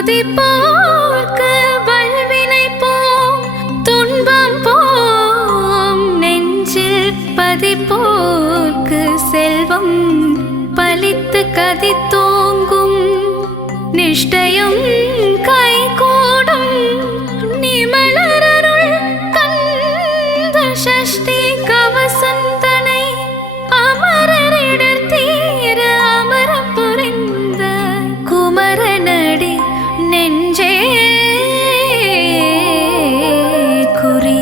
துதிப்போர்க்கு வல்வினை போம் துன்பம் போம் நெஞ்சில் பதிப்போர்க்கு செல்வம் பலித்து கதித்தோங்கும் நிஷ்டையும் கைகூடும் நிமலரருள் கந்த சஷ்டி கவசந்தனை அமரரிடர் தீர அமரம் புரிந்த குமரனடி நெஞ்சே குறி.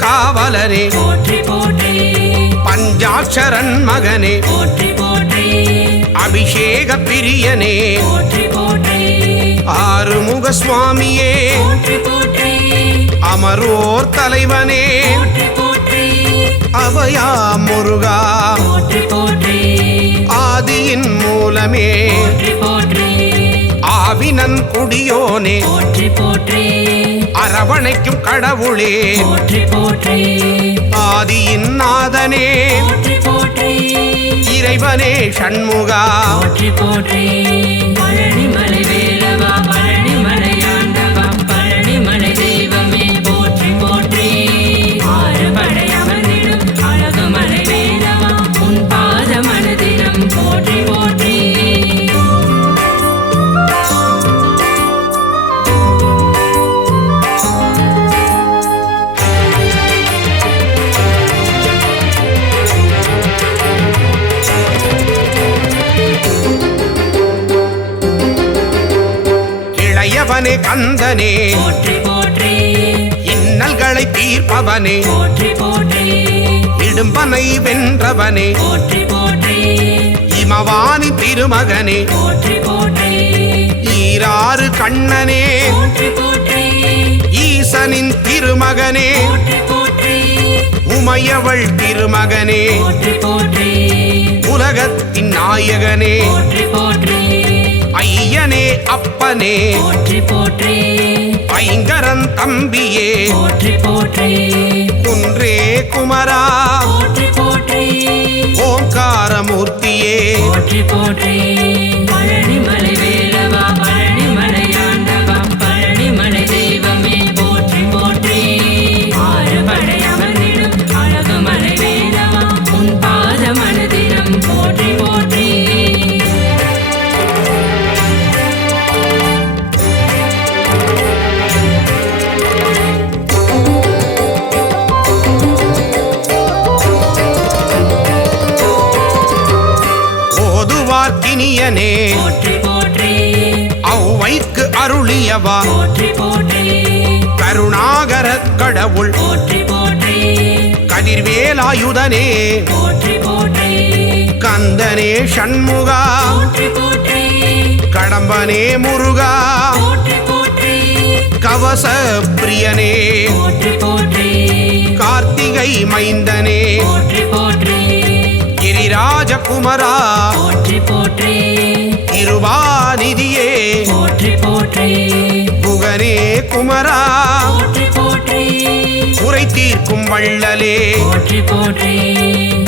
காவலனே போற்றி போற்றி பஞ்சாட்சரன் மகனே போற்றி போற்றி அபிஷேக பிரியனே போற்றி போற்றி ஆறுமுக சுவாமியே போற்றி போற்றி அமரோர் தலைவனே போற்றி போற்றி அபயா முருகா போற்றி போற்றி ஆதியின் மூலமே போற்றி போற்றி ஆவினன் குடியோனே போற்றி போற்றி அரவணைக்கும் கடவுளே போற்றி போற்றி ஆதியின் நாதனே போற்றி போற்றி இறைவனே சண்முகா போற்றி போற்றி பழனிமலை வேலவா பழனிமலை ஆண்டவா பழனிமலை தெய்வமே போற்றி போற்றி ஆறுபடை அமர்ந்திடும் அழகுமலை வேலவா உன் பாத மனதிடம் போற்றி போற்றி இளையவனே கந்தனே போற்றி போற்றி இன்னல்களை தீர்ப்பவனே போற்றி போற்றி இடும்பனை வென்றவனே போற்றி போற்றி இமவானி திருமகனே போற்றி போற்றி ஈராறு கண்ணனே போற்றி போற்றி ஈசனின் திருமகனே போற்றி போற்றி உமையவள் திருமகனே போற்றி போற்றி உலகத்தின் நாயகனே போற்றி போற்றி ஐயனே அப்பனே போற்றி போற்றி ஐங்கரன் தம்பியே போற்றி போற்றி குன்றே குமரா போற்றி போற்றி ஓங்காரமூர்த்தியே போற்றி போற்றி பழனிமலை வேலவா பழனிமலை ஆண்டவா பழனிமலை தெய்வமே போற்றி போற்றி ஆறுபடை அமர்ந்திடும் அழகுமலை வேலவா உன் பாத மனதிடம் போற்றி போற்றி ஓதுவார்க்கினியனே போற்றி போற்றி ஔவைக்கு அருளியவா போற்றி போற்றி கருணாகரக் கடவுள் போற்றி போற்றி கதிர்வேலாயுதனே போற்றி போற்றி கந்தனே சண்முகா போற்றி போற்றி கடம்பனே முருகா போற்றி போற்றி கவச பிரியனே போற்றி போற்றி கார்த்திகை மைந்தனே போற்றி போற்றி கிரிராஜகுமரா போற்றி போற்றி இருவாநிதியே போற்றி போற்றி புகனே குமரா போற்றி போற்றி உரை தீர்க்கும் வள்ளலே போற்றி போற்றி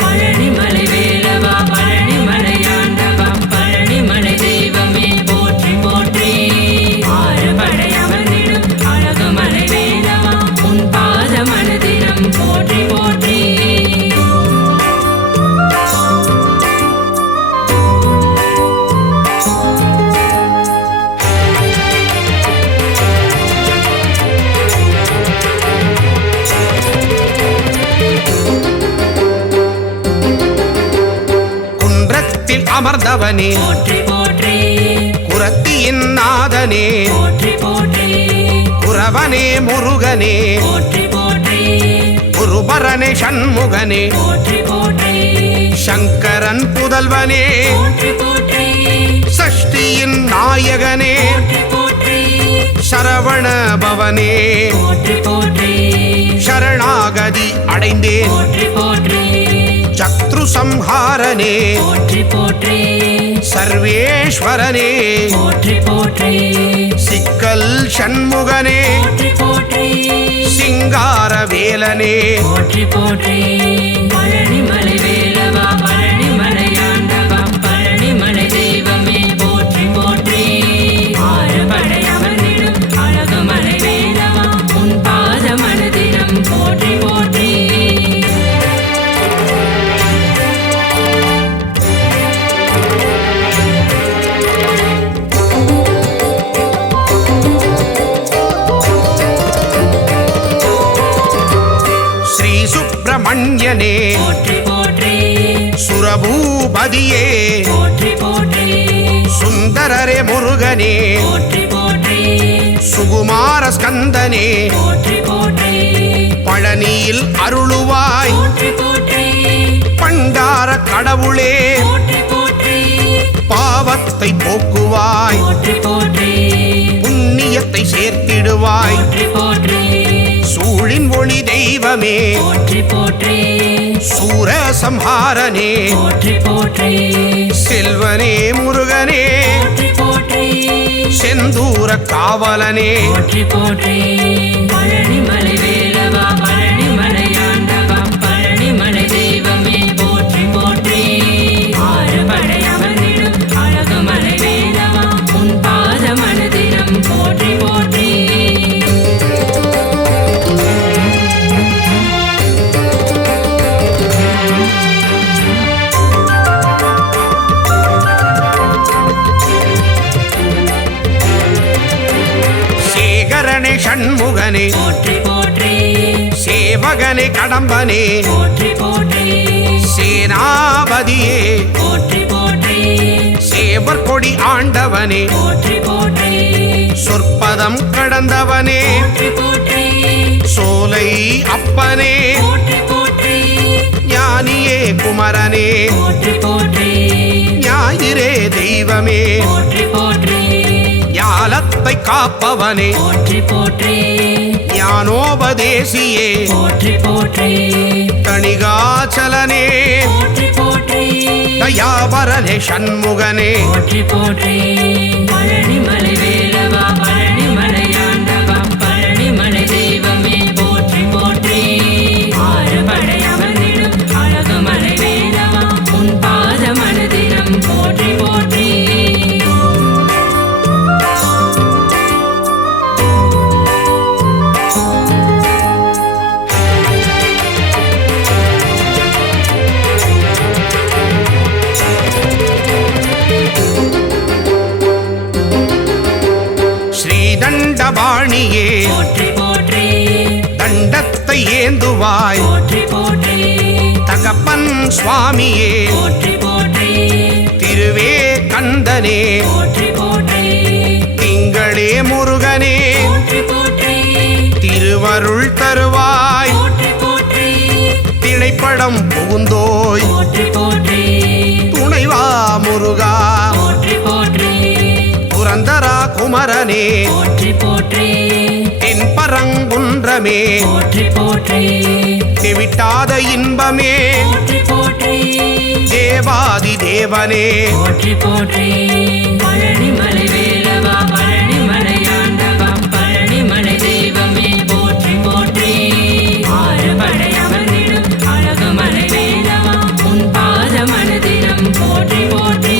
பழனிமலை வேலவா பழனிமலை ஆண்டவா பழனிமலை தெய்வமே போற்றி போற்றி ஆறுபடை அமர்ந்திடும் அழகுமலை வேலவா உன் பாத மனதிடம் போற்றி போற்றி குன்றத்தில் அமர்ந்தவனே போற்றி போற்றி குரத்தியின் நாதனே போற்றி போற்றி குரவனே முருகனே போற்றி போற்றி குருபரனே சண்முகனே போற்றி போற்றி சங்கரன் புதல்வனே போற்றி போற்றி சஷ்டியின் நாயகனே போற்றி போற்றி சரவண பவனே போற்றி போற்றி சரணாகதி அடைந்தேன் போற்றி போற்றி சத்ரு சம்ஹாரனே போற்றி போற்றி சர்வேஸ்வரனே போற்றி போற்றி சிக்கல் சண்முகனே போற்றி போற்றி சிங்கார வேலனே போற்றி போற்றி பழனிமலை வேலவா பழனிமலை ஆண்டவா பழனிமலை தெய்வமே போற்றி போற்றி ஆறுபடை அமர்ந்திடும் அழகுமலை வேலவா உன் பாத மனதிடம் போற்றி போற்றி ஸ்ரீ சுப்பிரமணியனே போற்றி போற்றி சுரபூபதியே போற்றி போற்றி சுந்தரரே முருகனே போற்றி போற்றி சுகுமார ஸ்கந்தனே போற்றி போற்றி பழனியில் பந்தனையில் அருளுவாய் போற்றி போற்றி பண்டார கடவுளே போற்றி போற்றி பாவத்தை போக்குவாய் போற்றி போற்றி புண்ணியத்தை சேர்த்திடுவாய் போற்றி போற்றி சூழின் ஒளி தெய்வமே போற்றி போற்றி சூர சம்ஹாரனே போற்றி போற்றி செல்வனே முருகனே போற்றி போற்றி செந்தூர காவலனே போற்றி போற்றி பழனிமலை வேலவா பழனிமலையாண்டவா பழனிமலை தெய்வமே போற்றி போற்றி ஆறுபடை அமர்ந்திடும் அழகுமலை வேலவா உன் பாத மனதினம் போற்றி போற்றி சேகரனே ஷண்முகனே போற்றி போற்றி சேவகனே கடம்பனே போற்றி போற்றி சேனாபதியே போற்றி போற்றி சேவர் கொடி ஆண்டவனே போற்றி போற்றி சொற்பதம் கடந்தவனே போற்றி போற்றி சோலை அப்பனே போற்றி போற்றி ஞானியே குமரனே போற்றி போற்றி ஞாயிறே தெய்வமே போற்றி போற்றி ஞாலத்தை காப்பவனே போற்றி போற்றி ஞானோபதேசியே போற்றி போற்றி தணிகாச்சலனே போற்றி போற்றி தயாபரனே ஷண்முகனே போற்றி போற்றி பழனிமலை வேலவா பழனிமலையாண்டவா பழனிமலை தெய்வமே போற்றி போற்றி ஆறுபடை அமர்ந்திடும் அழகுமலை வேலவா உன் பாத மனதினம் போற்றி போற்றி ஸ்ரீதண்டபாணியே போற்றி போற்றி தண்டத்தை ஏந்துவாய் போற்றி போற்றி தகப்பன் சுவாமியே போற்றி போற்றி திருவே கந்தனே போற்றி போற்றி திங்களே முருகனே போற்றி போற்றி திருவருள் தருவாய் போற்றி போற்றி திணைப்படம் புகுந்தோய் போற்றி போற்றி துணைவா முருகா போற்றி போற்றி புரந்தரா குமரனே போற்றி போற்றி என் பரங்குன்றமே போற்றி போற்றி விட்டாத இன்பமே போற்றி போற்றி தேவாதி தேவனே போற்றி போற்றி பழனிமலை வேலவா பழனிமலையாண்டவா பழனிமலை தெய்வமே போற்றி போற்றி ஆறுபடை அமர்ந்திடும் அழகுமலை வேலவா உன் பாத மனதினம் போற்றி போற்றி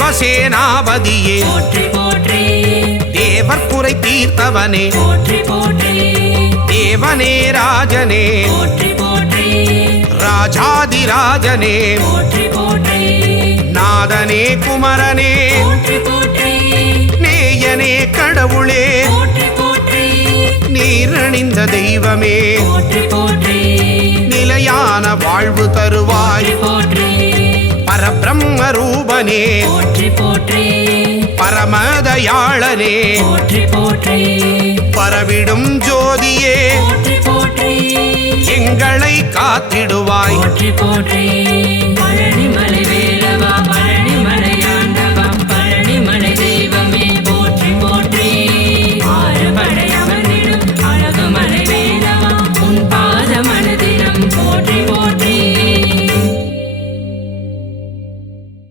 தேவசேனாபதியே போற்றி போற்றி தேவர் குறை தீர்த்தவனே போற்றி போற்றி தேவனே ராஜனே போற்றி போற்றி ராஜாதிராஜனே போற்றி போற்றி நாதனே குமரனே போற்றி போற்றி நேயனே கடவுளே போற்றி போற்றி நீரணிந்த தெய்வமே போற்றி போற்றி நிலையான வாழ்வு தருவாய் போற்றி பரபிரம்ம ரூபனே போற்றி போற்றி பரமதயாளனே போற்றி போற்றி பரவிடும் ஜோதியே போற்றி போற்றி எங்களை காத்திடுவாய் போற்றி போற்றி